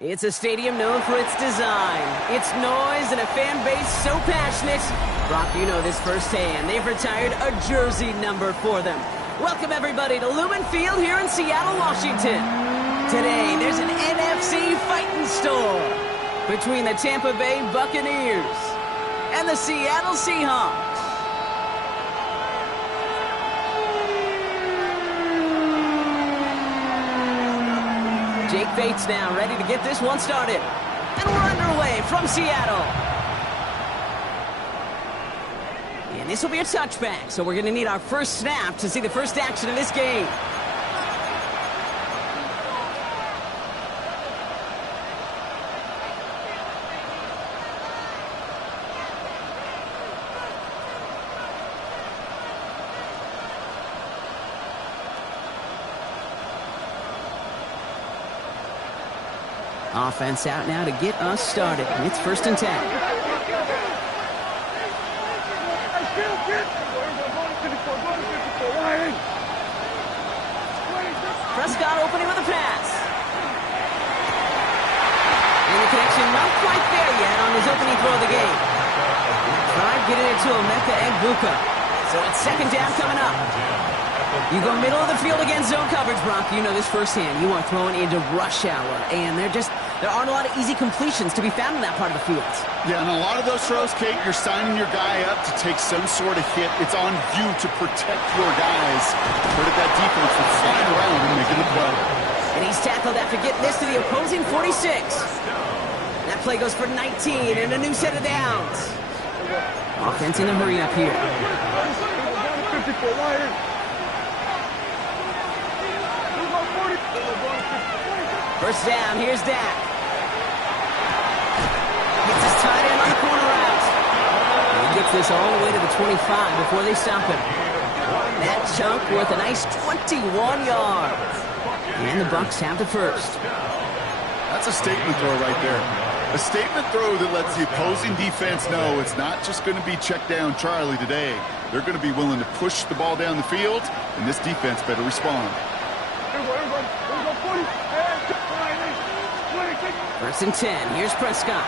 It's a stadium known for its design, its noise, and a fan base so passionate. Brock, you know this firsthand. They've retired a jersey number for them. Welcome, everybody, to Lumen Field here in Seattle, Washington. Today, there's an NFC fighting store between the Tampa Bay Buccaneers and the Seattle Seahawks. Jake Bates now ready to get this one started. And we're underway from Seattle. And this will be a touchback, so we're going to need our first snap to see the first action of this game. Offense out now to get us started. It's 1st and 10. Prescott opening with a pass. And the connection not quite there yet on his opening throw of the game. Tried getting it to Emeka Egbuka. So it's 2nd down coming up. You go middle of the field against zone coverage, Brock. You know this firsthand. You are throwing into rush hour, and there aren't a lot of easy completions to be found in that part of the field. Yeah, and a lot of those throws, Kate, you're signing your guy up to take some sort of hit. It's on you to protect your guys. But at that defense that's flying around and making the play. And he's tackled after getting this to the opposing 46. That play goes for 19 and a new set of downs. Offense in a hurry up here. First down, here's Dak. Gets his tight end on the corner route. And he gets this all the way to the 25 before they stop him. That chunk worth a nice 21 yards. And the Bucs have the first. That's a statement throw right there. A statement throw that lets the opposing defense know it's not just going to be check down Charlie today. They're going to be willing to push the ball down the field, and this defense better respond. 1st and 10. Here's Prescott.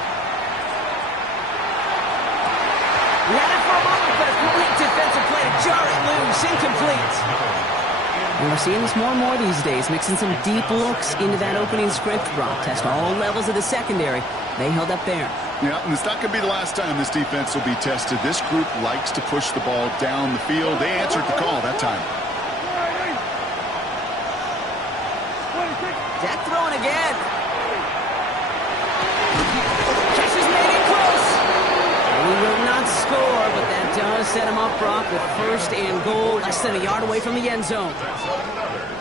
We had it for a moment, but a great defensive play to jar it loose. Incomplete. And we're seeing this more and more these days, mixing some deep looks into that opening script. Brock test all levels of the secondary. They held up there. Yeah, and it's not going to be the last time this defense will be tested. This group likes to push the ball down the field. They answered the call that time. Dak throwing again. Catches made it close. He will not score, but that does set him up, Brock, with 1st and goal, less than a yard away from the end zone.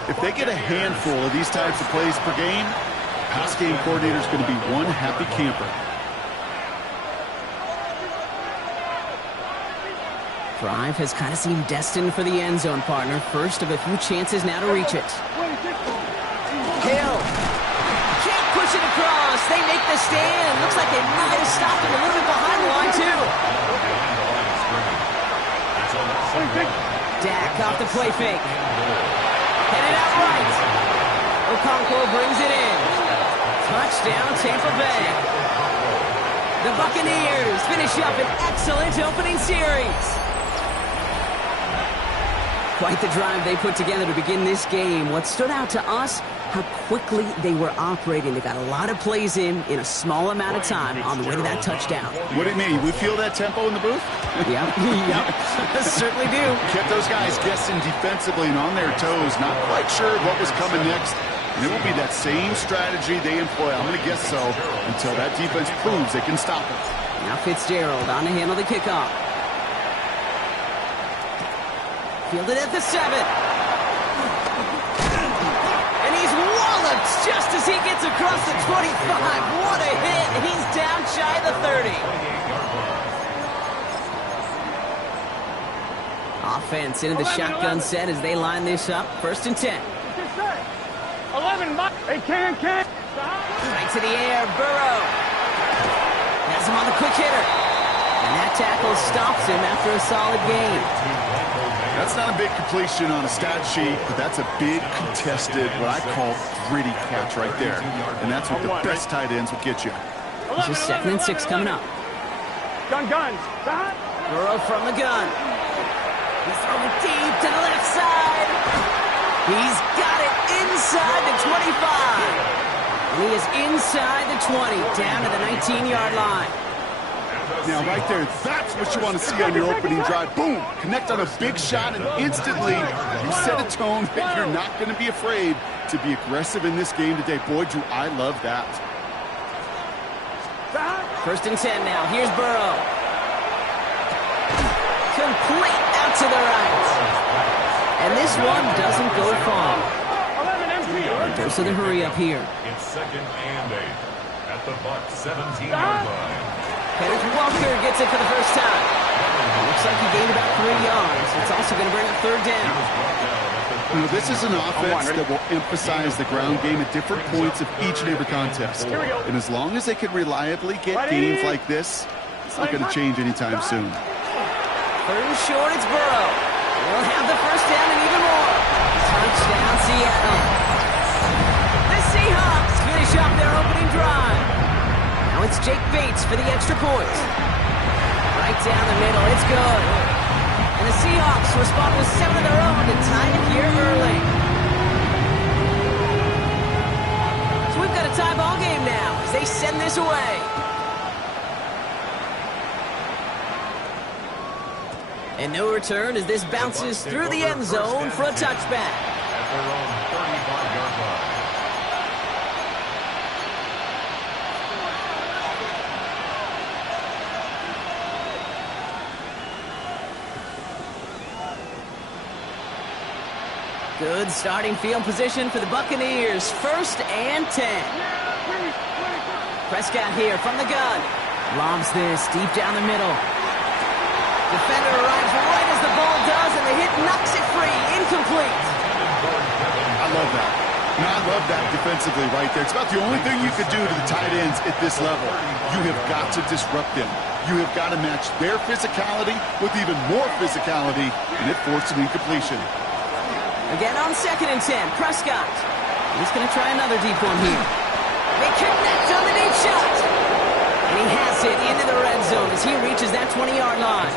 If they get a handful of these types of plays per game, pass game coordinator is going to be one happy camper. Drive has kind of seemed destined for the end zone, partner. First of a few chances now to reach it. Hill. Can't push it across. They make the stand. Looks like they might have stopped him a little bit behind the line, too. Dak off the play fake. Headed out right. Okonkwo brings it in. Touchdown, Tampa Bay. The Buccaneers finish up an excellent opening series. Quite the drive they put together to begin this game. What stood out to us, how quickly they were operating. They got a lot of plays in a small amount of time on the way to that touchdown. What do you mean? We feel that tempo in the booth? Yep. Certainly do. Kept those guys guessing defensively and on their toes, not quite sure what was coming next. And it will be that same strategy they employ. I'm going to guess so until that defense proves they can stop it. Now Fitzgerald on to handle the kickoff. Fielded at the 7. And he's walloped just as he gets across the 25. What a hit. He's down shy of the 30. Offense into the shotgun set as they line this up. 1st and 10. 11, they can. Right to the air, Burrow. Has him on the quick hitter. And that tackle stops him after a solid gain. That's not a big completion on a stat sheet, but that's a big contested, what I call gritty catch right there. And that's what the best tight ends will get you. This is 2nd and 6 coming up. Guns. Burrow from the gun. He's throwing deep to the left side. He's got it inside the 25. And he is inside the 20, down to the 19-yard line. Now, right there, that's what you want to see on your opening drive. Boom! Connect on a big shot, and instantly you set a tone that you're not going to be afraid to be aggressive in this game today. Boy, Drew, I love that. 1st and 10 now. Here's Burrow. Complete out to the right. And this one doesn't go far. Dose of the hurry up here. It's 2nd and 8 at the Buck 17-yard line. Kenneth Walker gets it for the first time. Looks like he gained about 3 yards. It's also going to bring up 3rd down. You know, this is an offense that will emphasize the ground game at different points of each and every contest. And as long as they can reliably get gains like this, it's not going to change anytime soon. 3rd and short, it's Burrow. We'll have the first down and even more. Touchdown, Seattle. The Seahawks finish off their opening drive. Now it's Jake Bates for the extra point. Right down the middle, it's good. And the Seahawks respond with 7 of their own to tie it here early. So we've got a tie ball game now as they send this away. And no return as this bounces through the end zone for a touchback. At their own 35-yard line. Good starting field position for the Buccaneers. 1st and 10. Prescott here from the gun. Lobs this deep down the middle. Defender arrives right as the ball does, and the hit knocks it free. Incomplete. I love that. Now, I love that defensively right there. It's about the only thing you could do to the tight ends at this level. You have got to disrupt them. You have got to match their physicality with even more physicality, and it forced an incompletion. Again on 2nd and 10, Prescott. He's going to try another deep one here. They connect on the deep shot. And he has it into the red zone as he reaches that 20-yard line.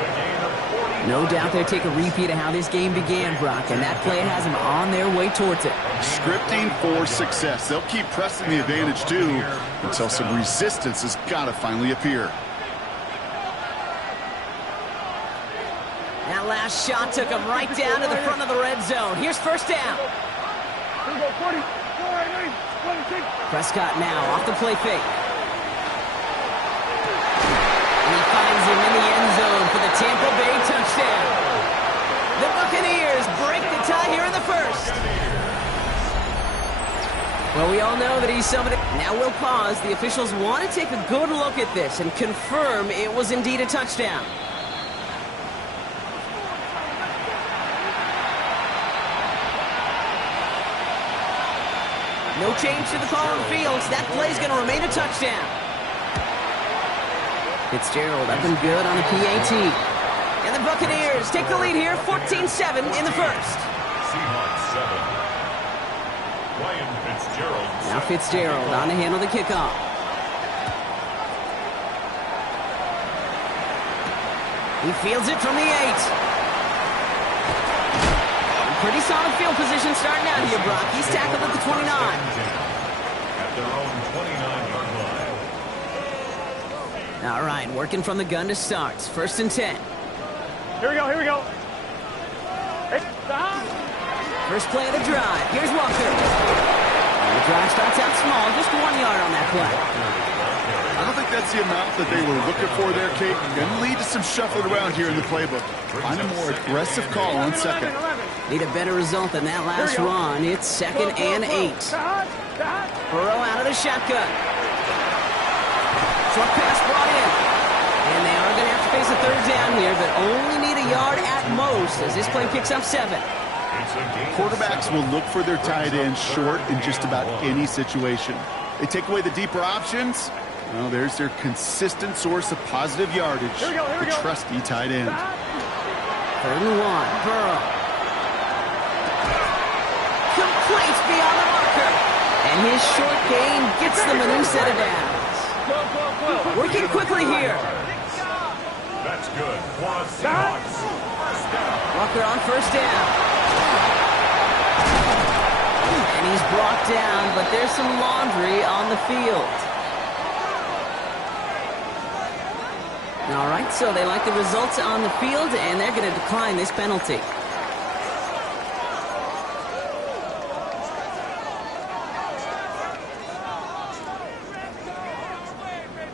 No doubt they'll take a repeat of how this game began, Brock, and that play has them on their way towards it. Scripting for success. They'll keep pressing the advantage, too, until some resistance has got to finally appear. That last shot took him right down to the front of the red zone. Here's 1st down. Prescott now off the play fake. And he finds him in the end zone for the Tampa Bay touchdown. The Buccaneers break the tie here in the 1st. Well, we all know that he's somebody. Now we'll pause. The officials want to take a good look at this and confirm it was indeed a touchdown. No change to the call on the field. So that play's going to remain a touchdown. Fitzgerald up and good on the PAT. And the Buccaneers take the lead here, 14-7 in the 1st. Seahawks 7. Ryan Fitzgerald. Now Fitzgerald on to handle the kickoff. He fields it from the 8. Pretty solid field position starting out here, Brock. He's tackled at the 29. At their own 29-yard line. All right, working from the gun to start. 1st and 10. Here we go. Hey, First play of the drive. Here's Walker. And the drive starts out small, just 1 yard on that play. I don't think that's the amount that they were looking for there, Kate. Going to lead to some shuffling around here in the playbook. Find a more aggressive call on second. Need a better result than that last run. It's 2nd and 8. Burrow out of the shotgun. Short pass brought in. And they are going to have to face a 3rd down here, but only need a yard at most as this play picks up 7. Quarterbacks will look for their tight end short in just about any situation. They take away the deeper options. Well, there's their consistent source of positive yardage. The trusty tight end. 3rd and 1. Burrow. Complete beyond the marker. And his short gain gets them a new set of downs. Working quickly here. That's good. Seahawks. Walker on 1st down. And he's brought down, but there's some laundry on the field. All right, so they like the results on the field, and they're going to decline this penalty.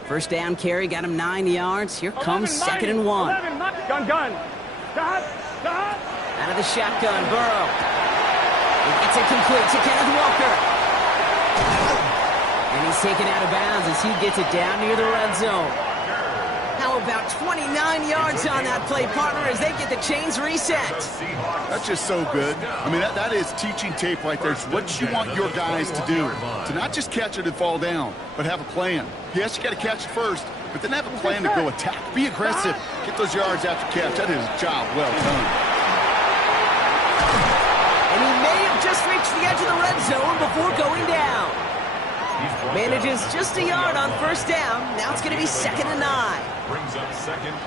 First down carry, got him 9 yards. Here comes 2nd and 1. Gun. Out of the shotgun, Burrow. He gets it complete to Kenneth Walker. And he's taken out of bounds as he gets it down near the red zone. How about 29 yards on that play, partner, as they get the chains reset? That's just so good. I mean, that is teaching tape right there. It's what you want your guys to do. To not just catch it and fall down, but have a plan. Yes, you got to catch it first, but then have a plan to go attack. Be aggressive. Get those yards after catch. That is a job well done. And he may have just reached the edge of the red zone before going down. Manages just a yard on 1st down. Now it's going to be 2nd and 9.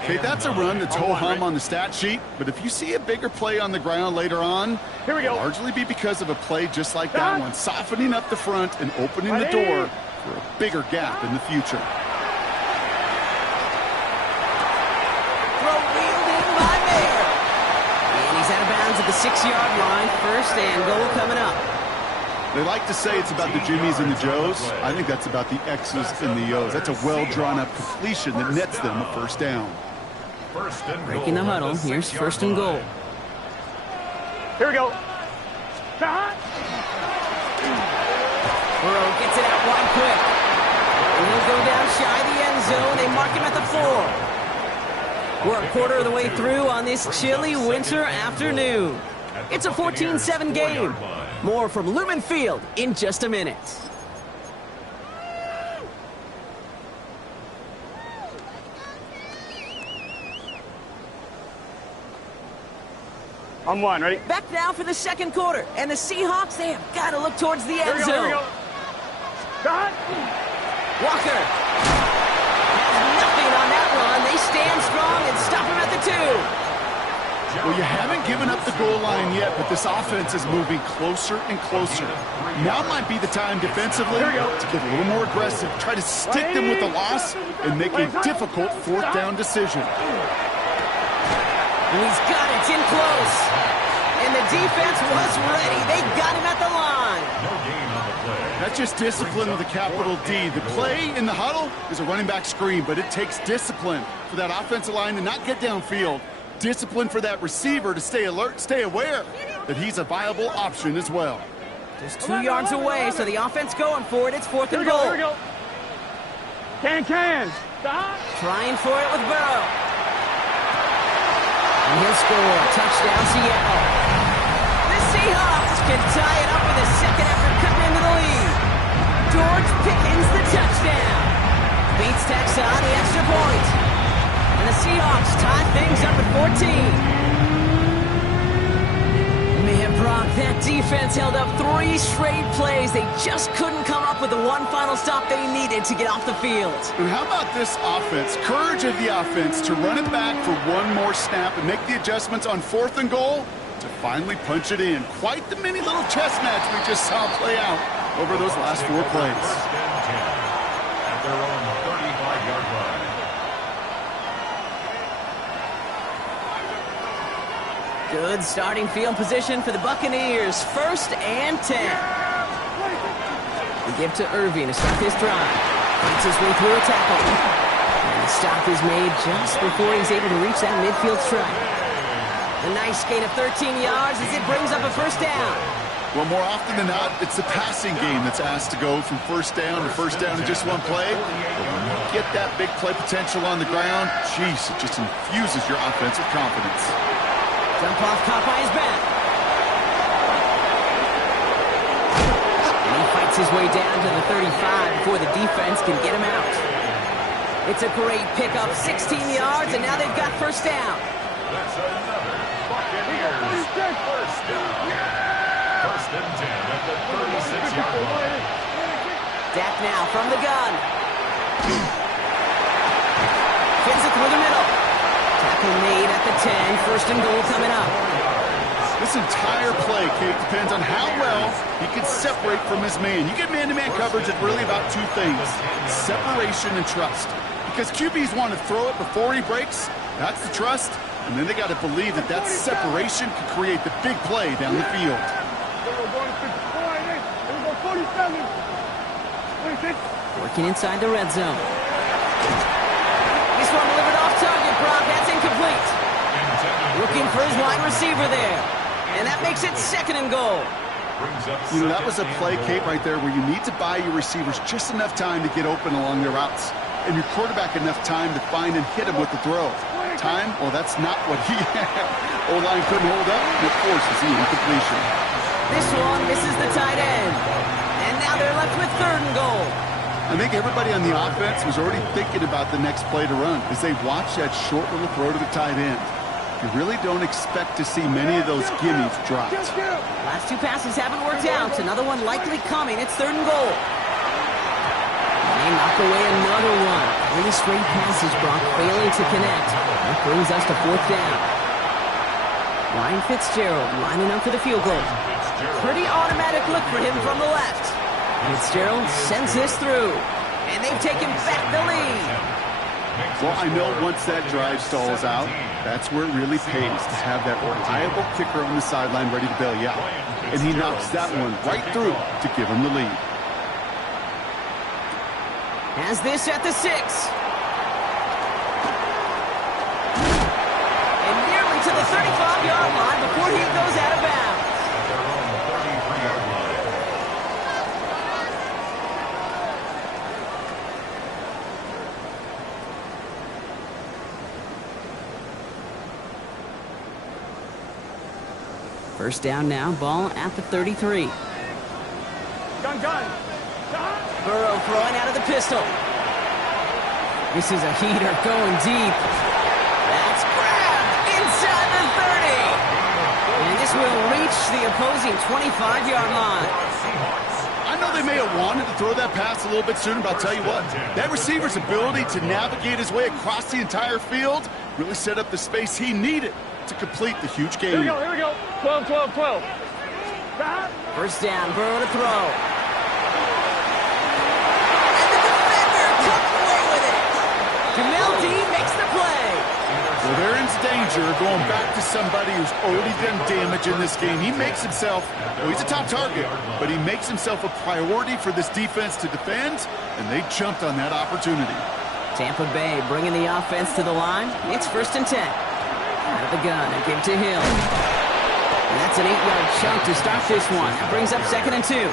Okay, that's a run that's ho-hum on the stat sheet, but if you see a bigger play on the ground later on, Here we go. it'll largely be because of a play just like that one, softening up the front and opening the door for a bigger gap in the future. Throw wheeled in by Mayer. And he's out of bounds at the 6-yard line. 1st and goal coming up. They like to say it's about the Jimmies and the Joes. I think that's about the X's and the O's. That's a well-drawn-up completion that nets them a 1st down. Breaking the huddle. Here's 1st and goal. Here we go. Burrow gets it out wide quick. And he'll go down shy of the end zone. They mark him at the 4. We're a quarter of the way through on this chilly winter afternoon. It's a 14-7 game. More from Lumen Field in just a minute. On 1, ready? Back now for the 2nd quarter. And the Seahawks, they have got to look towards the end Here we zone. go. Walker has nothing on that run. They stand strong and stop him at the 2. Well, you haven't given up the goal line yet, but this offense is moving closer and closer. Now might be the time defensively to get a little more aggressive, try to stick them with the loss, and make a difficult 4th down decision. And he's got it. It's in close. And the defense was ready. They got him at the line. That's just discipline with a capital D. The play in the huddle is a running back screen, but it takes discipline for that offensive line to not get downfield. Discipline for that receiver to stay alert, stay aware that he's a viable option as well. Just 2 yards away, so the offense going for it. It's 4th and goal. Here we go. Can. Trying for it with Burrow. And he'll score. Touchdown, Seattle. The Seahawks can tie it up with a 2nd after cutting into the lead. George Pickens the touchdown. Beats Texas on the extra point. And the Seahawks tie things up at 14. Man, Brock, that defense held up 3 straight plays. They just couldn't come up with the one final stop they needed to get off the field. And how about this offense? Courage of the offense to run it back for one more snap and make the adjustments on 4th and goal to finally punch it in. Quite the mini little chess match we just saw play out over those last 4 plays. At their own 35-yard line. Good starting field position for the Buccaneers. 1st and 10. We give to Irving to start this drive. Fights his way through a tackle. And the stop is made just before he's able to reach that midfield strike. A nice gain of 13 yards as it brings up a first down. Well, more often than not, it's the passing game that's asked to go from first down in just one play. But when you get that big play potential on the ground, geez, it just infuses your offense with confidence. Dump off caught by his back. And he fights his way down to the 35 before the defense can get him out. It's a great pickup, 16 yards, and now they've got first down. That's another Buccaneers first down. First and 10 at the 36-yard line. Dak now from the gun. Fins it through the middle. Tackle made at the 10. First and goal coming up. This entire play, Kate, depends on how well he can separate from his man. You get man-to-man coverage, it's really about two things: separation and trust. Because QBs want to throw it before he breaks. That's the trust. And then they got to believe that that separation can create the big play down the field. Working inside the red zone. This one delivered off target, Brock. That's incomplete. Looking for his wide receiver there. And that makes it second and goal. You know, that was a play, Kate, right there where you need to buy your receivers just enough time to get open along their routes. And your quarterback enough time to find and hit him with the throw. Time? Well, that's not what he had. O-line couldn't hold up, and it forces the incompletion. This one misses the tight end. And now they're left with third and goal. I think everybody on the offense was already thinking about the next play to run as they watch that short little throw to the tight end. You really don't expect to see many of those gimmies dropped. Last two passes haven't worked out. Another one likely coming. It's third and goal. They knock away another one. 3 straight passes, Brock, failing to connect. That brings us to fourth down. Ryan Fitzgerald lining up for the field goal. Pretty automatic look for him from the left. Fitzgerald sends this through. And they've taken back the lead. Well, I know once that drive stalls out, that's where it really pays to have that reliable kicker on the sideline ready to bail you out. And he knocks that one right through to give him the lead. Has this at the 6. And nearly to the 35-yard line before he goes out of bounds. Their own 33-yard line. First down now, ball at the 33. Gun. Burrow throwing out of the pistol. This is a heater going deep. That's grabbed inside the 30. And this will reach the opposing 25-yard line. I know they may have wanted to throw that pass a little bit sooner, but I'll tell you what, that receiver's ability to navigate his way across the entire field really set up the space he needed to complete the huge game. Here we go. 12. First down, Burrow to throw. Jamel Dean makes the play. Well, they're in danger going back to somebody who's already done damage in this game. He makes himself, well, he's a top target, but he makes himself a priority for this defense to defend, and they jumped on that opportunity. Tampa Bay bringing the offense to the line. It's first and 10. Out of the gun and give to Hill. And that's an 8-yard chunk to start this one. That brings up second and 2.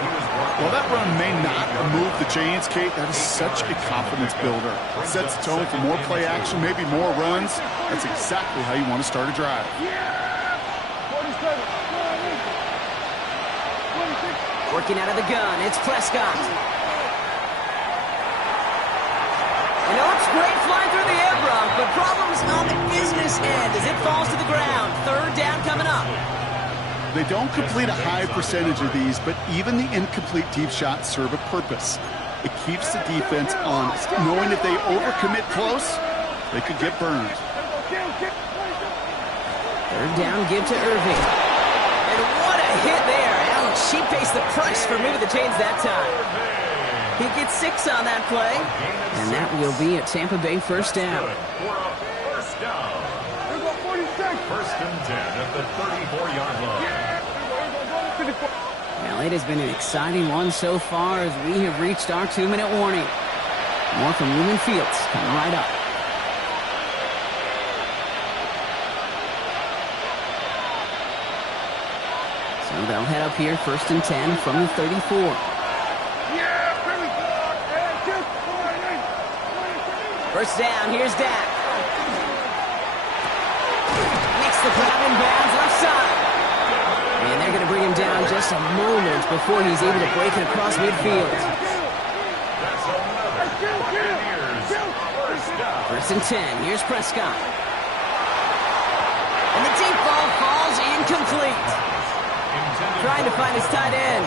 Well, that run may not move the chains, Kate. That is such a confidence builder. It sets the tone for more play action, maybe more runs. That's exactly how you want to start a drive. Working out of the gun, it's Prescott. And it looks great flying through the air, Brock, but problems on the business end as it falls to the ground. Third down coming up. They don't complete a high percentage of these, but even the incomplete deep shots serve a purpose. It keeps the defense honest, knowing if they overcommit close, they could get burned. Third down, give to Irving. And what a hit there. Ouch, she faced the price for moving the chains that time. He gets 6 on that play, and that will be a Tampa Bay first down. First down. First and 10 at the 34-yard line. Well, Well, it has been an exciting one so far as we have reached our 2-minute warning. More from Lumen Fields coming right up. So they'll head up here, 1st and 10 from the 34. First down, here's Dak. Makes the grab in bounds, left side. And they're going to bring him down just a moment before he's able to break it across midfield. That's another Buccaneers first down. 1st and 10, here's Prescott. And the deep ball falls incomplete. Trying to find his tight end.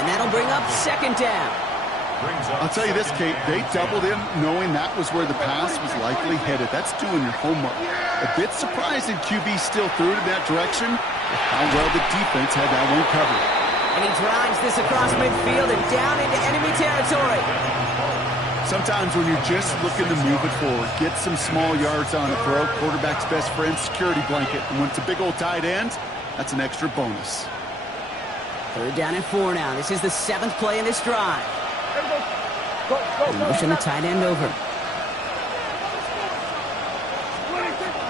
And that'll bring up 2nd down. I'll tell you this, Kate, they doubled him knowing that was where the pass was likely headed. That's doing your homework. A bit surprising QB still threw it in that direction, but how well the defense had that one covered. And he drives this across midfield and down into enemy territory. Sometimes when you're just looking to move it forward, get some small yards on a throw, quarterback's best friend, security blanket. And when it's a big old tight end, that's an extra bonus. 3rd down and 4 now. This is the 7th play in this drive. Motion the tight end over.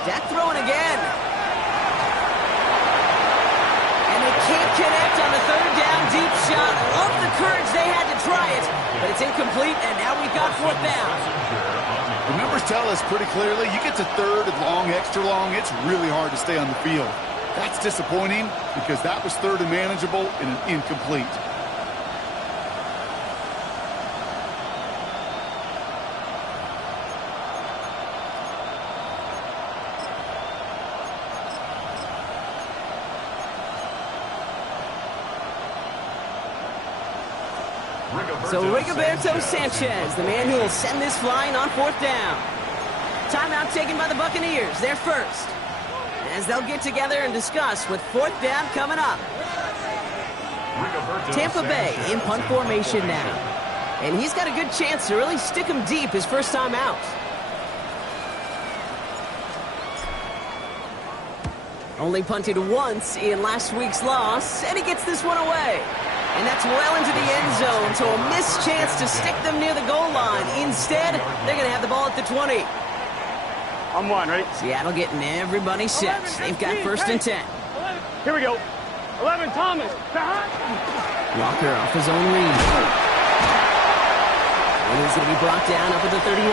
Dak throwing again. And they can't connect on the 3rd down deep shot. I love the courage they had to try it, but it's incomplete, and now we've got 4th down. The numbers tell us pretty clearly, you get to 3rd and long, extra long, it's really hard to stay on the field. That's disappointing because that was 3rd and manageable and an incomplete. So Rigoberto Sanchez, the man who will send this flying on 4th down. Timeout taken by the Buccaneers, their first. As they'll get together and discuss with 4th down coming up. Tampa Bay in punt formation now. And he's got a good chance to really stick him deep his first time out. Only punted once in last week's loss, and he gets this one away. And that's well into the end zone, so a missed chance to stick them near the goal line. Instead, they're going to have the ball at the 20. I'm one, ready? Seattle getting everybody set. They've got 1st and 10. Here we go. 11, Thomas. Walker off his own read. And he's going to be brought down up at the 31.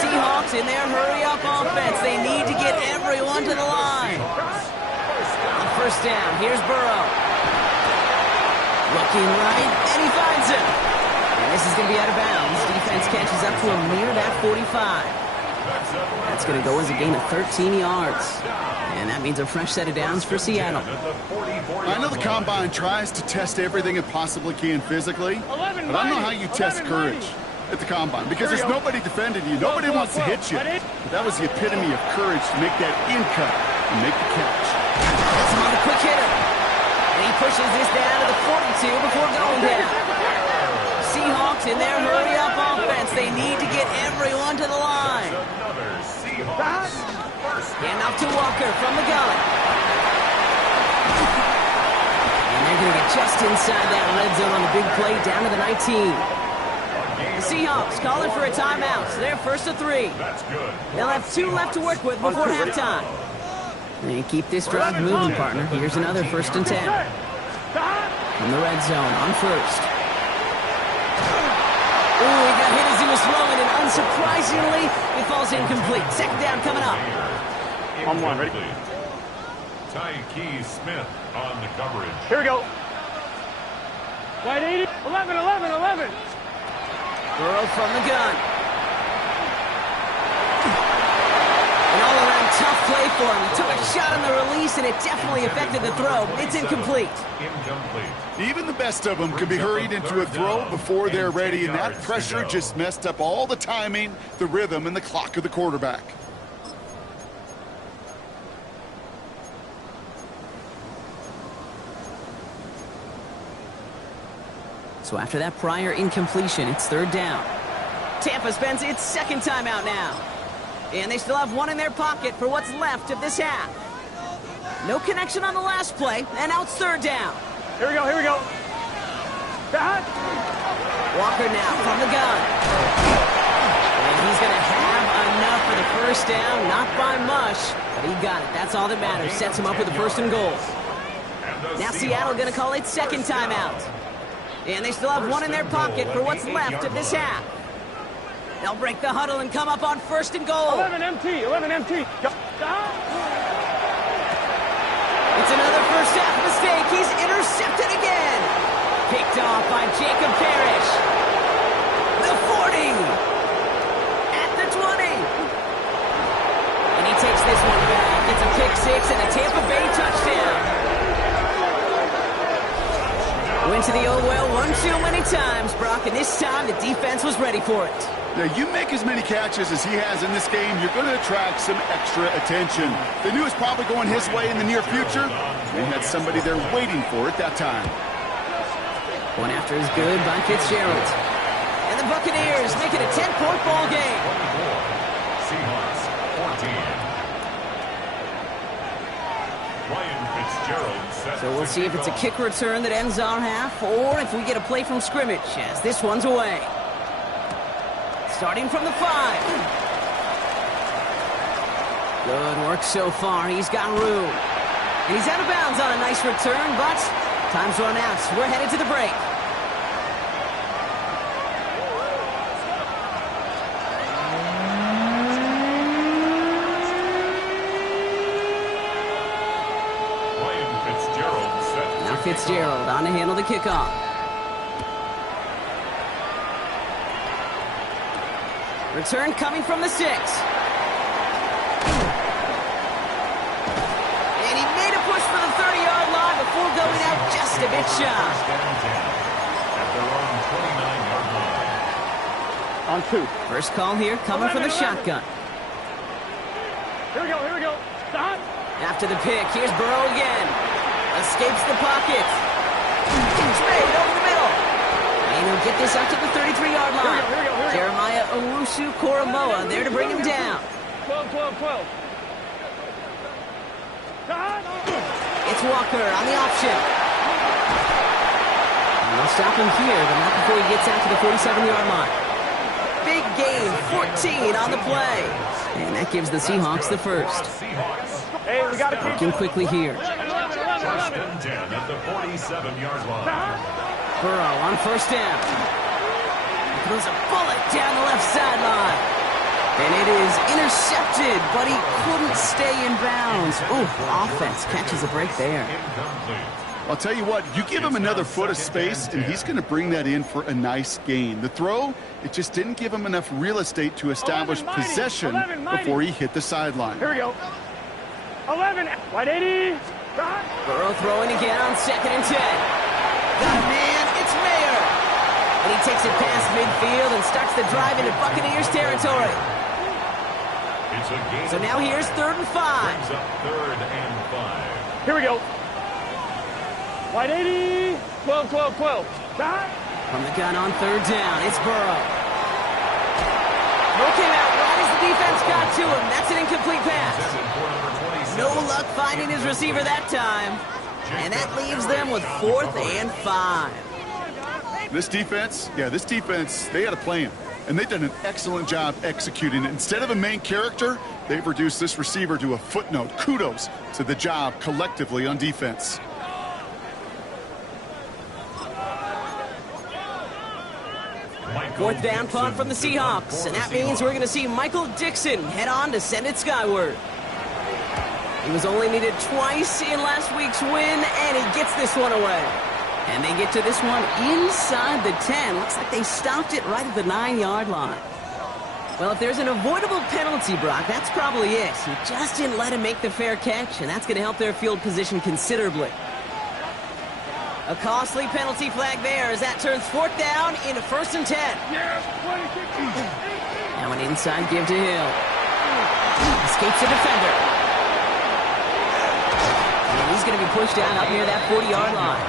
Seahawks in their hurry-up offense. They need to get everyone to the line. On 1st down, here's Burrow. Looking right, and he finds him. And this is going to be out of bounds. Defense catches up to him near that 45. That's going to go as a gain of 13 yards. And that means a fresh set of downs for Seattle. I know the Combine tries to test everything it possibly can physically, but I don't know how you test courage at the Combine because there's nobody defending you. Nobody wants to hit you. But that was the epitome of courage to make that in cut and make the catch. That's him on the quick hitter. And he pushes this down to the 42 before going down. Seahawks in their hurry-up offense. They need to get everyone to the line. And off to Walker from the gun. And they're going to get just inside that red zone on the big play down to the 19. The Seahawks calling for a timeout. So they're 1st and 3. They'll have 2 left to work with before halftime. And keep this drive moving, partner. Here's another 1st and 10. From the red zone on 1st. Ooh, he got hit as he was throwing, and unsurprisingly, it falls incomplete. 2nd down coming up. I'm one, ready? Tyke Smith on the coverage. Here we go. Wide 80. 11, 11, 11. Burrow from the gun. An all-around tough play for him. He took a shot on the release, and it definitely affected the throw. It's incomplete. Even the best of them can be hurried into a throw before they're ready, and that pressure just messed up all the timing, the rhythm, and the clock of the quarterback. So after that prior incompletion, it's 3rd down. Tampa spends its 2nd timeout now. And they still have 1 in their pocket for what's left of this half. No connection on the last play, and now it's 3rd down. Here we go, here we go. Back. Walker now from the gun. And he's going to have enough for the first down. Not by much, but he got it. That's all that matters. Sets him up with the first and goal. Now Seattle going to call it second timeout. And they still have one in their pocket for what's left of this half. They'll break the huddle and come up on first and goal. 11 MT, 11 MT. Go. It's another first half mistake. He's intercepted again. Picked off by Jacob Parrish. The 40. At the 20. And he takes this one back. It's a pick six and a Tampa Bay touchdown. Went to the old well one too many times, Brock, and this time the defense was ready for it. Now, you make as many catches as he has in this game, you're going to attract some extra attention. They knew it was probably going his way in the near future. They had somebody there waiting for it that time. One after is good by Fitzgerald. And the Buccaneers make it a 10-point ball game. 24, Seahawks 14. Ryan Fitzgerald set. So we'll see if it's a kick return that ends our half, or if we get a play from scrimmage, as this one's away. Starting from the 5. Good work so far. He's got room. And he's out of bounds on a nice return, but time's run out. We're headed to the break. Ryan Fitzgerald set. Now Fitzgerald on to handle the kickoff. Return coming from the 6. And he made a push for the 30-yard line before going out just a bit shy. At their own 29-yard line. On 2. First call here coming from the shotgun. Here we go, here we go. Stop. After the pick, here's Burrow again. Escapes the pocket. Catch made over the middle. And he'll get this out to the 33-yard line. Here we go. Jeremiah Owusu-Koramoah there to bring him down. 12. Stop. It's Walker on the option. And they'll stop him here, but not before he gets out to the 47-yard line. Big gain, 14 on the play. And that gives the Seahawks the first. Hey, we got to keep Working quickly here. 1st and 10 at the 47-yard line. Burrow on first down. Throws a bullet down the left sideline. And it is intercepted, but he couldn't stay in bounds. Ooh, offense catches a break there. Incomplete. I'll tell you what, you give him another foot of space, and he's going to bring that in for a nice gain. The throw, it just didn't give him enough real estate to establish possession before he hit the sideline. Here we go. 11. Wide 80. Stop. Burrow throwing again on 2nd and 10. Got a man, it's Mayer. And he takes it past midfield and starts the drive into Buccaneers territory. It's a gain. So now here's 3rd and 5. Brings up 3rd and 5. Here we go. Wide 80. 12. Stop. From the gun on 3rd down, it's Burrow. Throw came out right as the defense got to him. That's an incomplete pass. No luck finding his receiver that time. And that leaves them with 4th and 5. This defense, they had a plan. And they've done an excellent job executing it. Instead of a main character, they've reduced this receiver to a footnote. Kudos to the job collectively on defense. Fourth down punt from the Seahawks. And that means we're going to see Michael Dixon head on to send it skyward. He was only needed twice in last week's win, and he gets this one away. And they get to this one inside the 10. Looks like they stopped it right at the 9-yard line. Well, if there's an avoidable penalty, Brock, that's probably it. He just didn't let him make the fair catch, and that's going to help their field position considerably. A costly penalty flag there as that turns 4th down into 1st and 10. Now an inside give to Hill. Escapes the defender. And he's going to be pushed down up near that 40-yard line.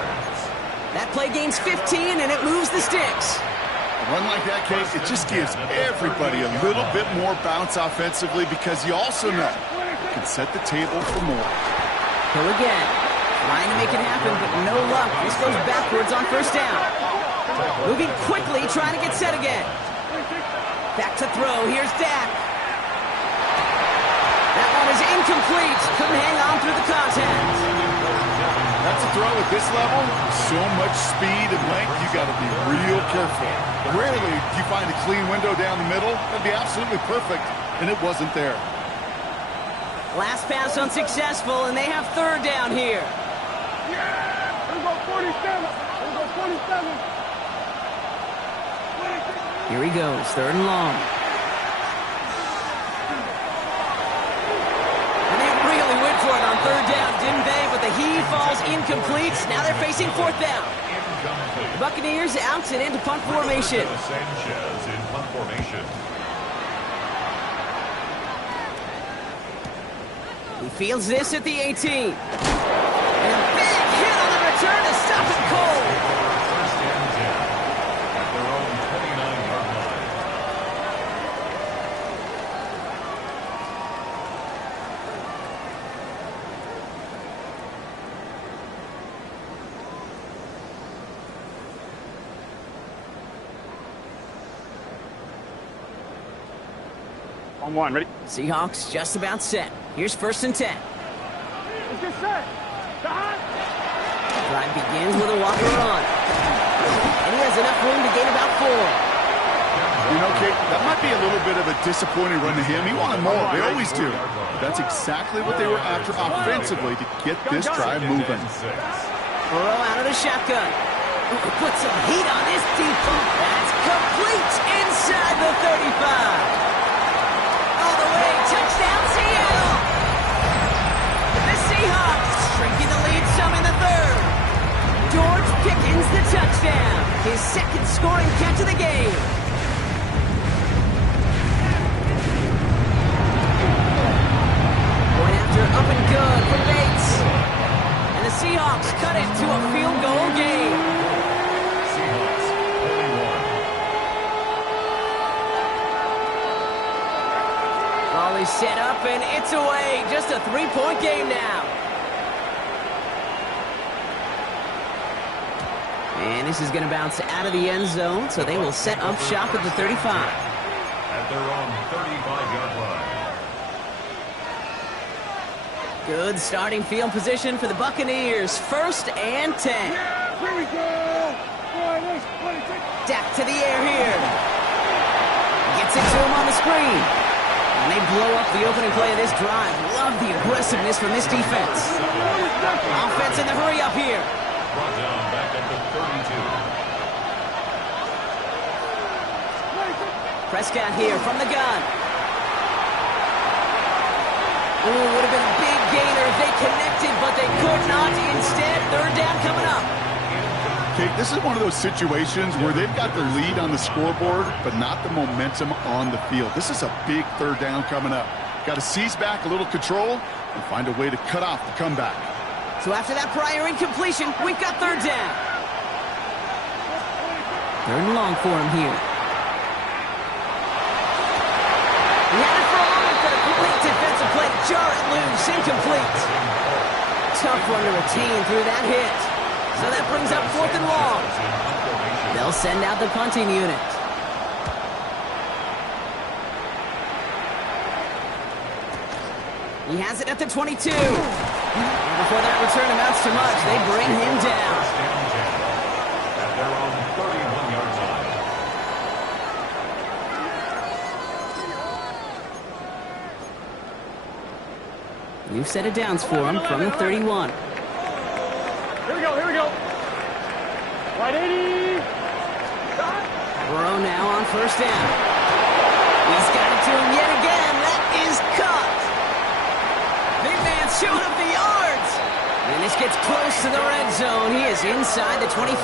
That play gains 15, and it moves the sticks. A run like that, Case, it just gives everybody a little bit more bounce offensively because you also know it can set the table for more. Hill again. Trying to make it happen, but no luck. This goes backwards on first down. Moving quickly, trying to get set again. Back to throw. Here's Dak. That one is incomplete. Couldn't hang on through the contact. That's a throw at this level. So much speed and length, you got to be real careful. Rarely do you find a clean window down the middle. That'd be absolutely perfect, and it wasn't there. Last pass unsuccessful, and they have third down here. Yeah! Here we go, 47. Here we go, 47. Here he goes, third and long. And they really went for it on third down, didn't they? But the heave falls incomplete. Now they're facing fourth down. The Buccaneers out and into punt formation. Sanchez in punt formation. He fields this at the 18. And a big hit on the return to stop it cold. First and 10 at their own 29-yard line. On one, ready? Seahawks just about set. Here's first and 10. Let's get set. Stop. Drive begins with a walker on. And he has enough room to gain about 4. You know, Kate, that might be a little bit of a disappointing run to him. He wanted more. They always do. That's exactly what they were after offensively to get this drive moving. Burrow out of the shotgun. Put some heat on this deep ball. That's complete inside the 35. All the way, touchdown Seattle. The Seahawks shrinking the lead some in the third. George Pickens the touchdown. His second scoring catch of the game. Going after up and good for Bates. And the Seahawks cut it to a field goal game. Seahawks 41. Ball is set up and it's away. Just a 3-point game now. And this is going to bounce out of the end zone, so they will set up shop at the 35. At their own 35-yard line. Good starting field position for the Buccaneers. First and 10. Yeah, here we go. Boy, let's play. Dak to the air here. Gets it to him on the screen. And they blow up the opening play of this drive. Love the aggressiveness from this defense. Offense in the hurry up here. Brought down back at the 32. Prescott here from the gun. Ooh, would have been a big gainer if they connected, but they could not. Instead, third down coming up. Kate, this is one of those situations where they've got the lead on the scoreboard, but not the momentum on the field. This is a big third down coming up. Got to seize back a little control and find a way to cut off the comeback. So after that prior incompletion, we've got third down. Third and long for him here. He had it for a moment, but a complete defensive play to jar it loose. Incomplete. Tough one to retain through that hit. So that brings up fourth and long. They'll send out the punting unit. He has it at the 22. And before that return amounts to much, they bring him down. At their own 31-yard line. New set of downs for him from the 31. Here we go, here we go. Right 80. Burrow now on first down. He's got it to him yet again. That is caught. Big man showing up the yards. And this gets close to the red zone. He is inside the 25.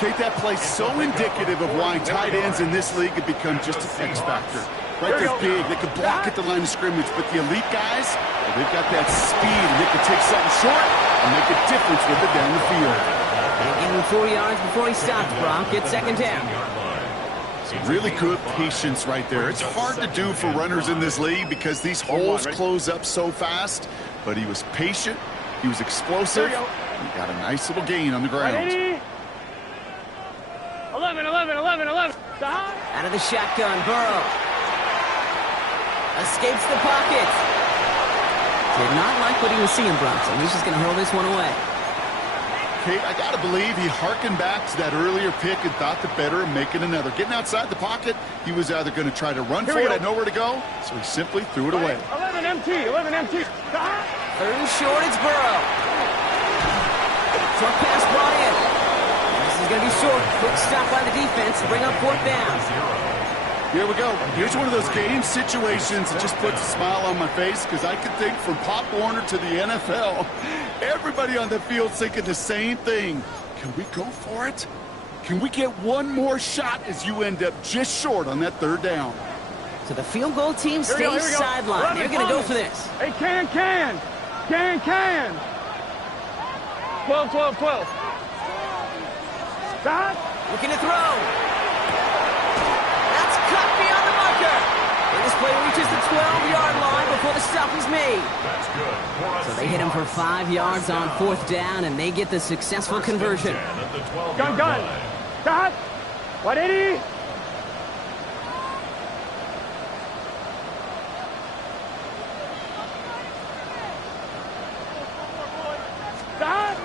Kate, that play's so indicative of why tight ends in this league have become just an X factor. Right, they're big, they can block at the line of scrimmage, but the elite guys, well, they've got that speed, and they can take something short and make a difference with it down the field. They give him 4 yards before he stops, Brock. It's second down. Really good patience right there. It's hard to do for runners in this league because these holes close up so fast, but he was patient. He was explosive. He got a nice little gain on the ground. 180. 11, 11, 11, 11. Out of the shotgun, Burrow. Escapes the pocket. Did not like what he was seeing, Bronson. He's just going to hurl this one away. Kate, I got to believe he hearkened back to that earlier pick and thought the better of making another. Getting outside the pocket, he was either going to try to run for it, had nowhere to go, so he simply threw it away. 11 MT, 11 MT. Third and short, it's Burrow. Short pass brought in. This is going to be short. Quick stop by the defense to bring up fourth down. Here we go. Here's one of those game situations that just puts a smile on my face because I can think from Pop Warner to the NFL, everybody on the field thinking the same thing. Can we go for it? Can we get one more shot as you end up just short on that third down? So the field goal team stays sidelined. They're going to go for this. Hey, can. 12, 12, 12. Stop. Looking to throw. That's cut beyond the marker. And this play reaches the 12-yard line before the stop is made. That's good. So they hit him for 5 yards on fourth down, and they get the successful conversion. Gun. Stop. 180. Stop.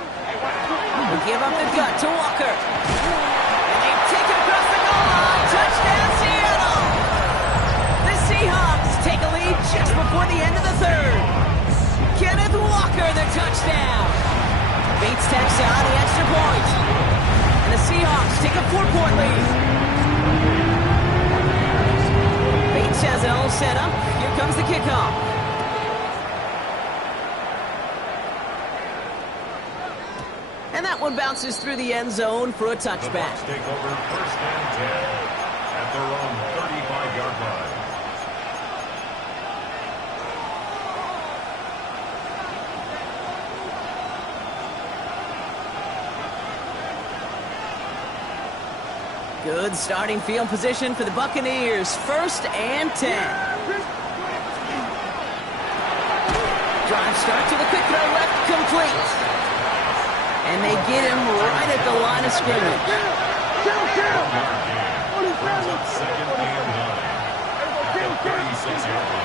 They give up the gut to Walker. And they take it across the goal line. Touchdown, Seattle. The Seahawks take a lead just before the end of the third. Kenneth Walker, the touchdown. Bates tacks on the extra point. And the Seahawks take a 4-point lead. Bates has it all set up. Here comes the kickoff. And that one bounces through the end zone for a touchback. The Bucs take over first and 10 at their own 35-yard line. Good starting field position for the Buccaneers. First and 10. Drive start to the quick throw left, complete. And they get him right at the line of scrimmage.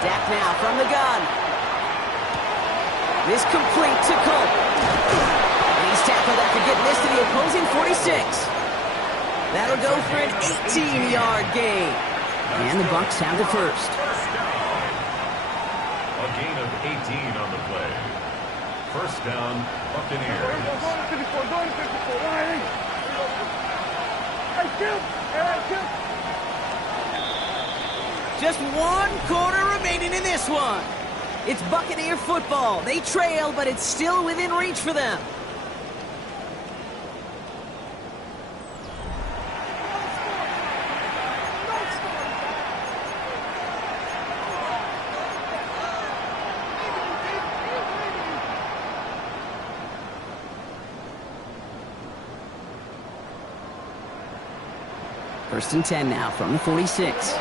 Dak now from the gun. This complete to Colt. And he's tackled after getting this to the opposing 46. That'll go for an 18-yard gain. And the Bucs have the first. A gain of 18 on the play. First down, Buccaneers. Just 1 quarter remaining in this one. It's Buccaneer football. They trail, but it's still within reach for them. First and 10 now from the 46.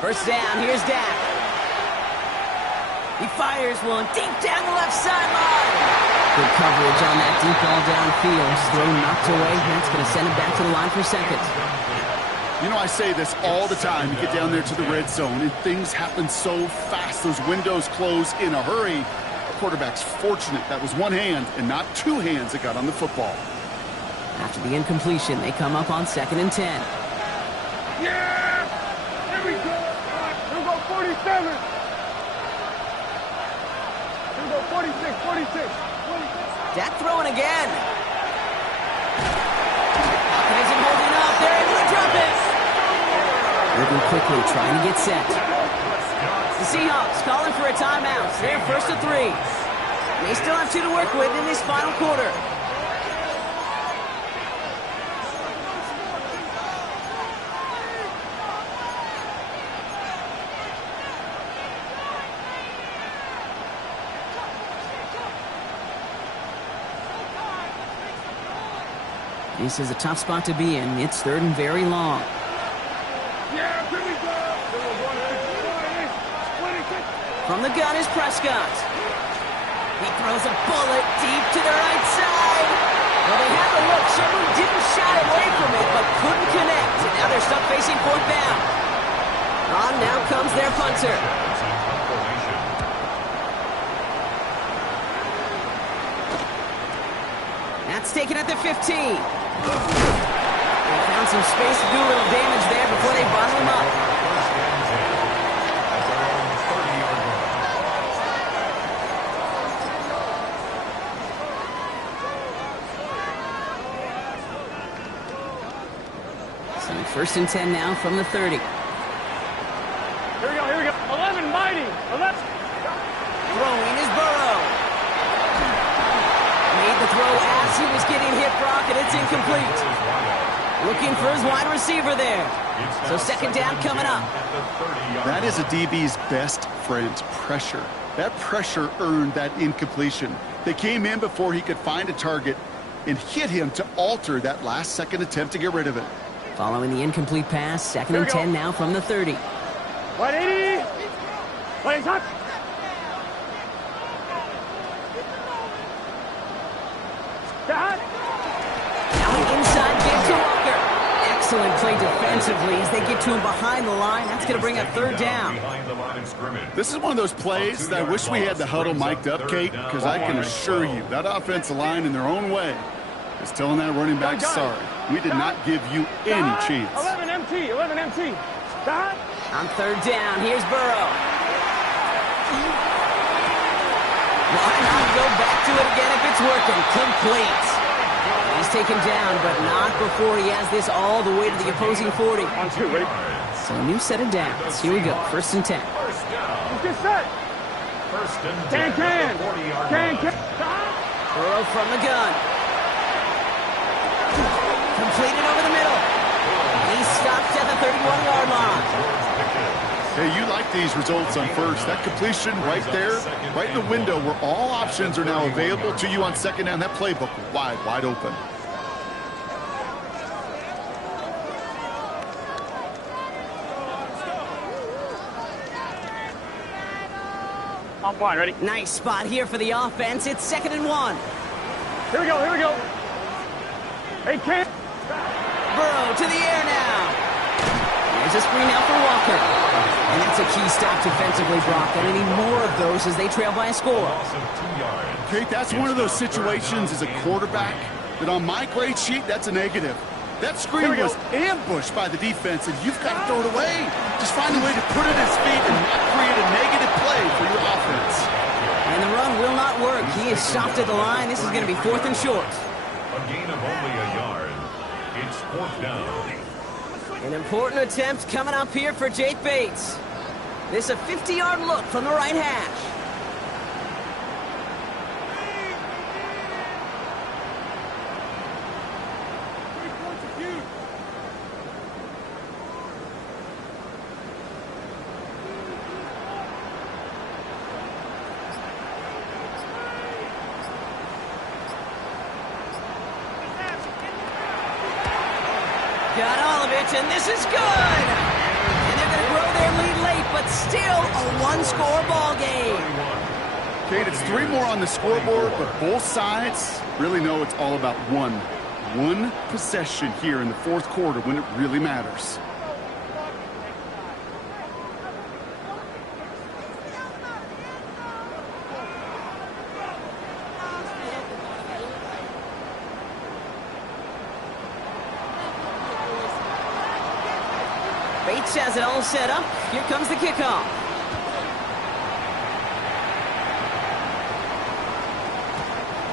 First down, here's Dak. He fires one deep down the left sideline. Good coverage on that deep ball downfield. Throw knocked away. That's going to send him back to the line for second. You know, I say this all the time. You get down there to the red zone, and things happen so fast. Those windows close in a hurry. Quarterback's fortunate that was one hand and not two hands that got on the football. After the incompletion, they come up on second and 10. Yeah! Here we go! Here we go, 47! Here we go, 46, 46. Dak throwing again. Falcon isn't holding up. They're able to drop it. Moving quickly, trying to get set. The Seahawks calling for a timeout. They're first to 3. They still have 2 to work with in this final quarter. This is a tough spot to be in. It's third and very long. From the gun is Prescott. He throws a bullet deep to the right side. Well, they had the look. Someone didn't shy away from it, but couldn't connect. And now they're stuck facing fourth down. On now comes their punter. That's taken at the 15. They found some space to do a little damage there before they bottle him up. So first and 10 now from the 30. Here we go, here we go. 11, mighty. 11. Throwing is Burrow. Made the throw as he was getting hit, Brock, and it's incomplete. Looking for his wide receiver there. So second down coming up. That is a DB's best friend, pressure. That pressure earned that incompletion. They came in before he could find a target and hit him to alter that last-second attempt to get rid of it. Following the incomplete pass, second and 10 now from the 30. 180. Play touch. Now an inside give to Walker. Excellent play defensively as they get to him behind the line. That's going to bring up third down. This is one of those plays that I wish we had the huddle mic'd up, Kate, because I can assure you that offensive line in their own way is telling that running back, sorry, we did not give you any chance. 11 MT, 11 MT. Stop. On third down, here's Burrow. Why not go back to it again if it's working? Complete. He's taken down, but not before he has this all the way to the opposing 40. 1, 2, ready? So a new set of downs. Here we go, first and 10. Get set. First and 10. Can. Burrow from the gun. Completed over the middle. He stops at the 31-yard line. Hey, you like these results on first. That completion right there, right in the window where all options are now available to you on second down. That playbook wide open. I'm fine, ready? Nice spot here for the offense. It's second and 1. Here we go, here we go. Hey, Cam. Burrow to the air now. There's a screen out for Walker. And that's a key stop defensively, Brock. And they need more of those as they trail by a score. Kate, that's one of those situations as a quarterback that on my grade sheet, that's a negative. That screen was ambushed by the defense, and you've got to throw it away. Just find a way to put it at his feet and not create a negative play for your offense. And the run will not work. He is stopped at the line. This is going to be fourth and short. A gain of only a yard. It's fourth down. An important attempt coming up here for Jake Bates. This is a 50-yard look from the right hash. Got all of it, and this is good. And they're going to grow their lead late, but still a one-score ball game. Kate, it's 3 more on the scoreboard, but both sides really know it's all about one possession here in the fourth quarter when it really matters. Bates has it all set up. Here comes the kickoff.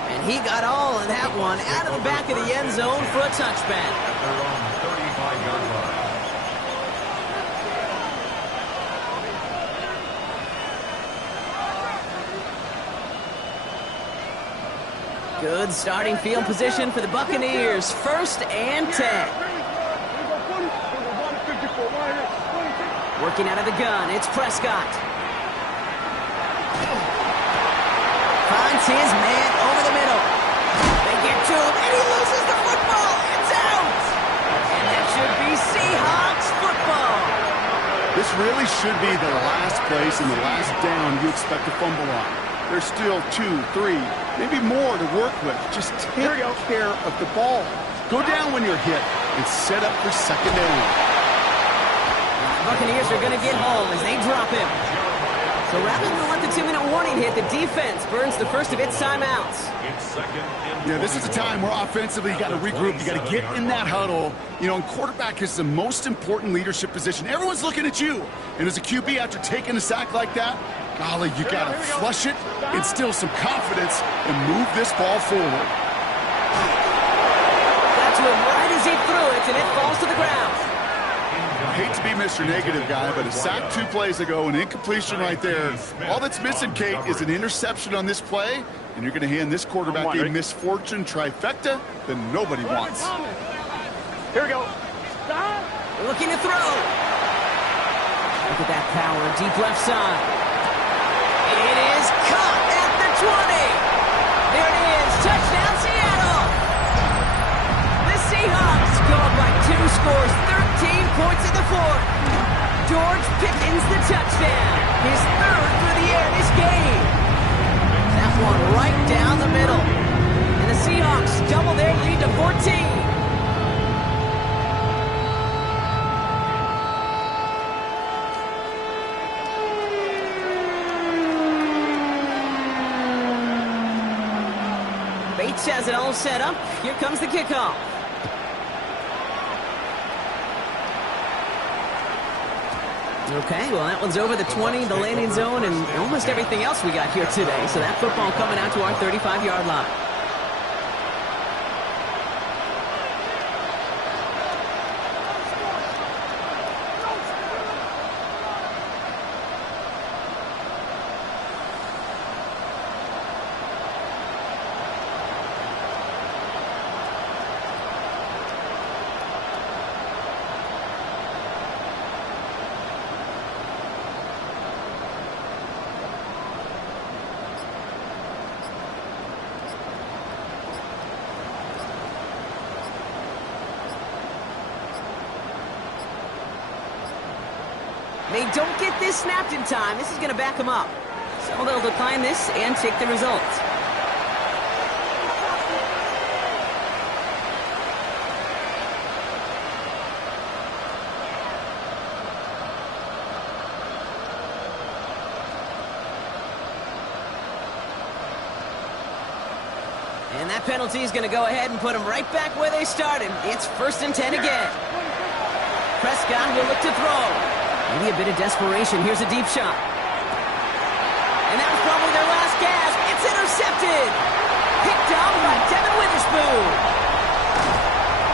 And he got all of that one out of the back of the end zone for a touchback. At their own 35-yard line. Good starting field position for the Buccaneers. First and 10. Working out of the gun, it's Prescott. Finds his man over the middle. They get to him, and he loses the football. It's out! And that should be Seahawks football. This really should be the last place and the last down you expect to fumble on. There's still 2, 3, maybe more to work with. Just take care of the ball. Go down when you're hit and set up for second down. Buccaneers are going to get home as they drop him. So rather than let the 2-minute warning hit, the defense burns the first of its timeouts. Yeah, this is a time where offensively you got to regroup. You got to get in that huddle. You know, and quarterback is the most important leadership position. Everyone's looking at you. And as a QB, after taking a sack like that, golly, you got to flush it, instill some confidence, and move this ball forward. Got to him right as he threw it, and it falls to the ground. I hate to be Mr. Negative guy, but a sack 2 plays ago, an incompletion right there. All that's missing, Kate, is an interception on this play, and you're going to hand this quarterback a misfortune trifecta that nobody wants. Here we go. Stop. Looking to throw. Look at that power, deep left side. It is caught at the 20. There it is, touchdown Seattle. The Seahawks go up by 2 scores, 13 points in the fourth. George Pickens the touchdown, his 3rd for the air this game. That one right down the middle. And the Seahawks double their lead to 14. Bates has it all set up. Here comes the kickoff. Okay, well, that one's over the 20, the landing zone, and almost everything else we got here today. So that football coming out to our 35-yard line. They don't get this snapped in time. This is going to back them up. So they'll decline this and take the result. And that penalty is going to go ahead and put them right back where they started. It's 1st and 10 again. Prescott will look to throw. Maybe a bit of desperation. Here's a deep shot. And that was probably their last gasp. It's intercepted. Picked up by Devin Witherspoon.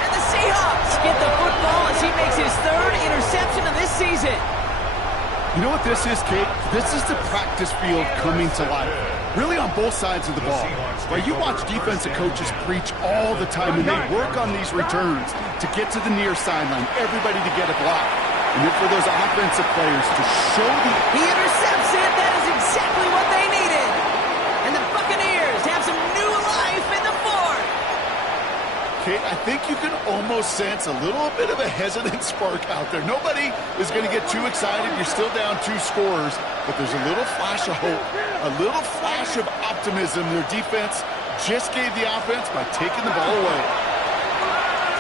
And the Seahawks get the football as he makes his 3rd interception of this season. You know what this is, Kate? This is the practice field coming to life. Really on both sides of the ball. Right, you watch defensive coaches preach all the time, and they work on these returns to get to the near sideline, everybody to get a block. And then for those offensive players to show He intercepts it. That is exactly what they needed. And the Buccaneers have some new life in the fourth. Kate, I think you can almost sense a little bit of a hesitant spark out there. Nobody is going to get too excited. You're still down 2 scores, but there's a little flash of hope, a little flash of optimism. Their defense just gave the offense by taking the ball away.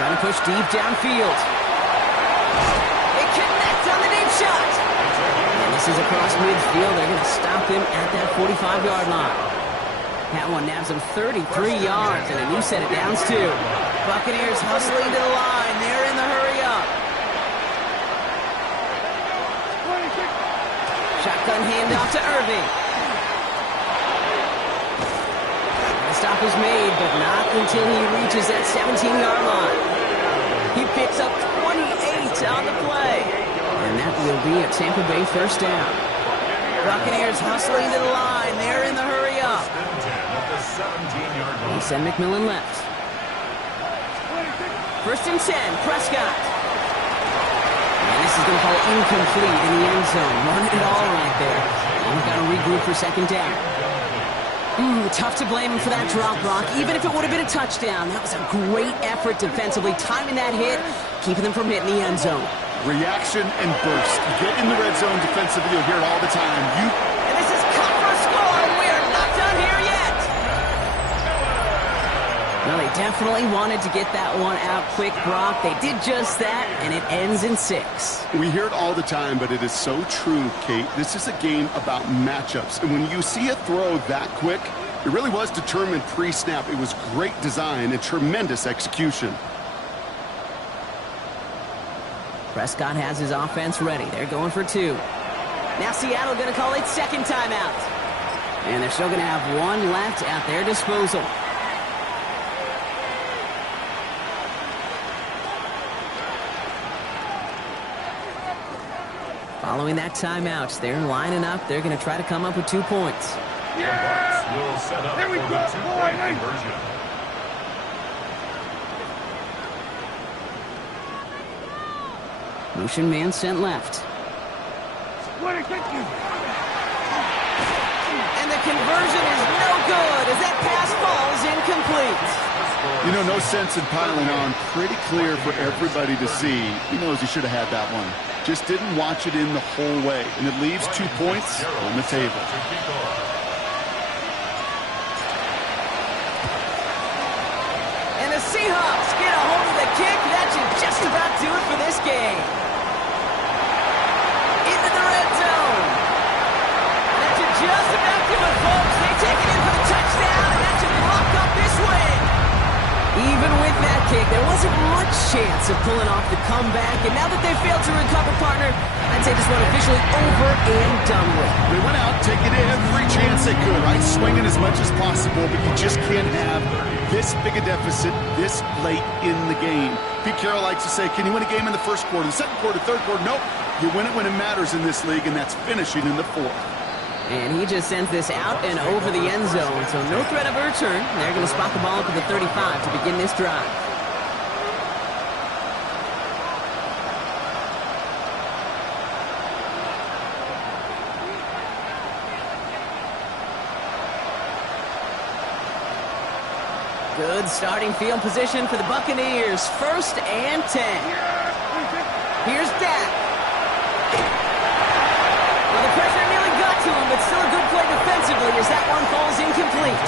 Trying to push deep downfield. They connect on the deep shot. And this is across midfield. They're going to stop him at that 45-yard line. That one nabs him 33 yards, and a new set of downs, too. Buccaneers hustling to the line. They're in the hurry up. Shotgun handoff to Irving. The stop is made, but not until he reaches that 17-yard line. He picks up 28 on the play. And that will be a Tampa Bay first down. Buccaneers hustling to the line. They're in the hurry up. He sent McMillan left. 1st and 10, Prescott. And this is going to fall incomplete in the end zone. Run it all right there. And we've got to regroup for 2nd down. Tough to blame him for that drop, Brock. Even if it would have been a touchdown, that was a great effort defensively, timing that hit, keeping them from hitting the end zone. Reaction and burst. You get in the red zone defensively, you'll hear it all the time. And this is cut for a score, and we are not done here yet. Well, they definitely wanted to get that one out quick, Brock. They did just that, and it ends in 6. We hear it all the time, but it is so true, Kate. This is a game about matchups. And when you see a throw that quick, it really was determined pre-snap. It was great design and tremendous execution. Prescott has his offense ready. They're going for 2. Now Seattle going to call its second timeout. And they're still going to have one left at their disposal. Following that timeout, they're lining up. They're going to try to come up with 2 points. The Bucs will set up for the two-point conversion. Motion man sent left. What a kick! And the conversion is no good as that pass falls incomplete. You know, no sense in piling on. Pretty clear for everybody to see. He knows he should have had that one. Just didn't watch it in the whole way. And it leaves 2 points on the table. And the Seahawks get a hold of the kick. That should just about do it for this game. Into the red zone. That should just about do it, folks. They take it in for the touchdown, and that should lock up this win. Even with that kick, there wasn't much chance of pulling off the comeback. And now that they failed to recover, partner, I'd say this one officially over and done with. They went out taking every chance they could, right? Swinging as much as possible, but you just can't have this big a deficit this late in the game. Pete Carroll likes to say, can you win a game in the first quarter, the second quarter, third quarter? Nope. You win it when it matters in this league, and that's finishing in the 4th. And he just sends this out and over the end zone, so no threat of a return. They're going to spot the ball up at the 35 to begin this drive. Good starting field position for the Buccaneers. 1st and 10. Here's Dak. Well, the pressure nearly got to him, but still a good play defensively as that one falls incomplete.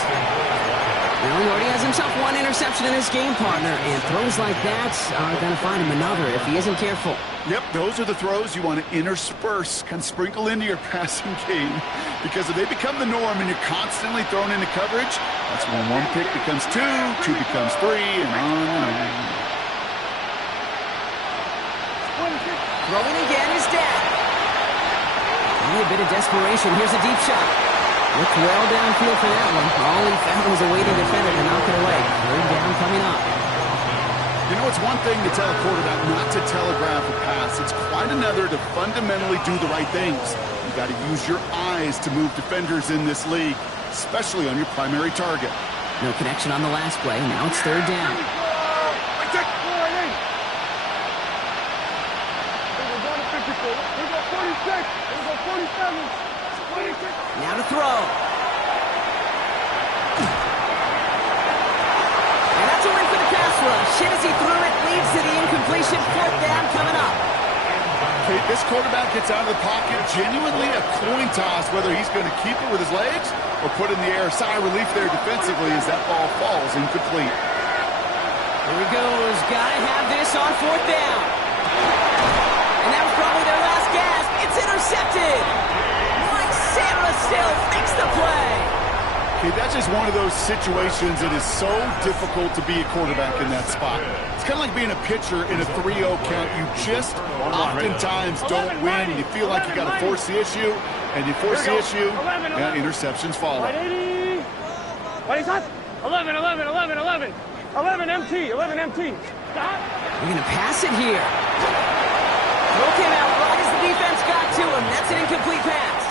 Well, he already has himself one interception in his game, partner, and throws like that are going to find him another if he isn't careful. Yep, those are the throws you want to intersperse, kind of sprinkle into your passing game, because if they become the norm and you're constantly thrown into coverage, that's when 1 pick becomes 2, 2 becomes 3, and on and on. Throwing again is Dak. A bit of desperation. Here's a deep shot. Looked well downfield for that one. All he found was a waiting defender to knock it away. 3rd down coming up. You know, it's one thing to tell a quarterback not to telegraph a pass. It's quite another to fundamentally do the right things. You got to use your eyes to move defenders in this league, especially on your primary target. No connection on the last play. Now it's 3rd down. Now to throw. And that's a win for the pass rush. Hit as he threw it, leads to the incompletion. 4th down coming up. Okay, this quarterback gets out of the pocket, genuinely a coin toss, whether he's going to keep it with his legs or put it in the air. Sigh of relief there defensively as that ball falls incomplete. Here he goes. Got to have this on 4th down. And that was probably their last gasp. It's intercepted. Mike Sandler still makes the play. Okay, that's just one of those situations that is so difficult to be a quarterback in that spot. It's kind of like being a pitcher in a 3-0 count. You just oftentimes don't win, and you feel like you got to force the issue, and you force the issue, and interceptions follow. 11, 11, 11, 11 MT, 11 MT. Stop. We're going to pass it here. Throw came out right as the defense got to him. That's an incomplete pass.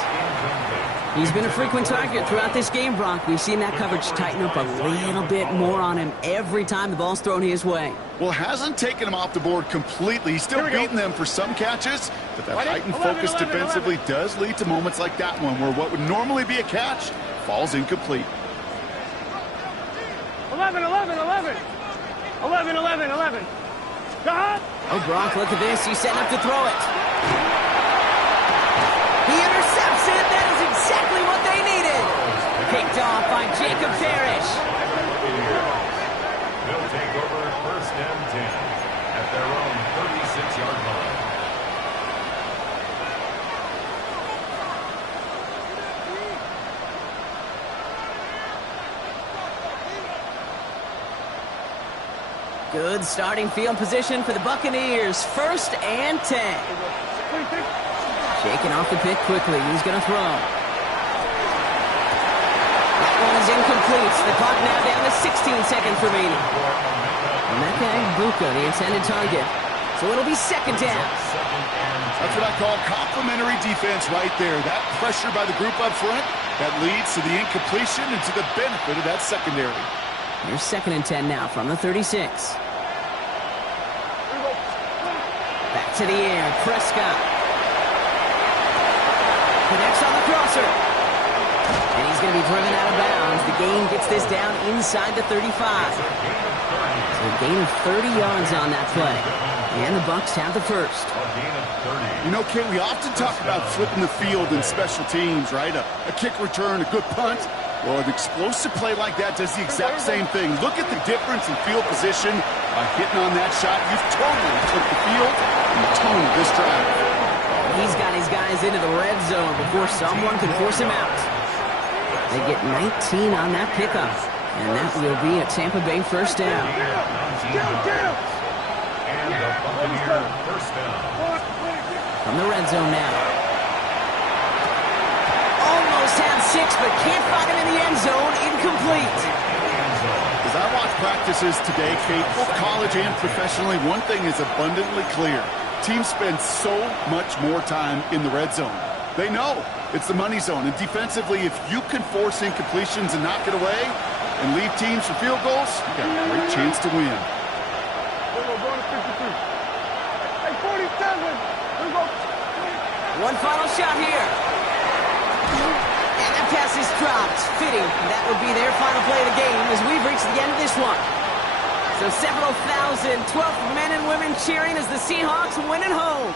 He's been a frequent target throughout this game, Brock. We've seen that coverage tighten up a little bit more on him every time the ball's thrown his way. Well, hasn't taken him off the board completely. He's still beating them for some catches, but that heightened focus defensively does lead to moments like that one where what would normally be a catch falls incomplete. 11, 11, 11. 11, 11, 11. Stop. Oh, Brock, look at this. He's setting up to throw it. He intercepts it. That is exactly what they needed. Picked off by Jacob Parrish. They'll take over first and 10 at their own 36-yard line. Good starting field position for the Buccaneers. First and 10. Shaking off the pick quickly. He's going to throw. That one is incomplete. The clock now down to 16 seconds remaining. And that guy, Buka, the intended target. So it'll be second down. That's what I call complimentary defense right there. That pressure by the group up front, that leads to the incompletion and to the benefit of that secondary. Here's second and 10 now from the 36. Back to the air, Prescott. Connects on the crosser. And he's going to be driven out of bounds. The gain gets this down inside the 35. So a gain of 30 yards on that play. And the Bucs have the first. You know, Kate, we often talk about flipping the field in special teams, right? A kick return, a good punt. Well, an explosive play like that does the exact same thing. Look at the difference in field position by hitting on that shot. You've totally took the field and the tone of this drive. He's got his guys into the red zone before someone can force him out. They get 19 on that pickup, and that will be a Tampa Bay first down. And the Buccaneer first down. From the red zone now. Almost had 6, but can't find him in the end zone. Incomplete. As I watch practices today, Kate, both college and professionally, one thing is abundantly clear. Teams spend so much more time in the red zone. They know it's the money zone. And defensively, if you can force incompletions and knock it away and leave teams for field goals, you got a great chance to win. One final shot here. And that pass is dropped. Fitting. That would be their final play of the game as we've reached the end of this one. So several thousand 12th men and women cheering as the Seahawks win at home.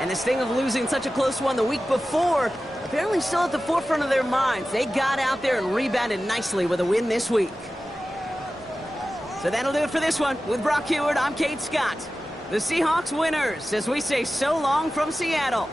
And this thing of losing such a close one the week before, apparently still at the forefront of their minds. They got out there and rebounded nicely with a win this week. So that'll do it for this one. With Brock Huard, I'm Kate Scott. The Seahawks winners as we say so long from Seattle.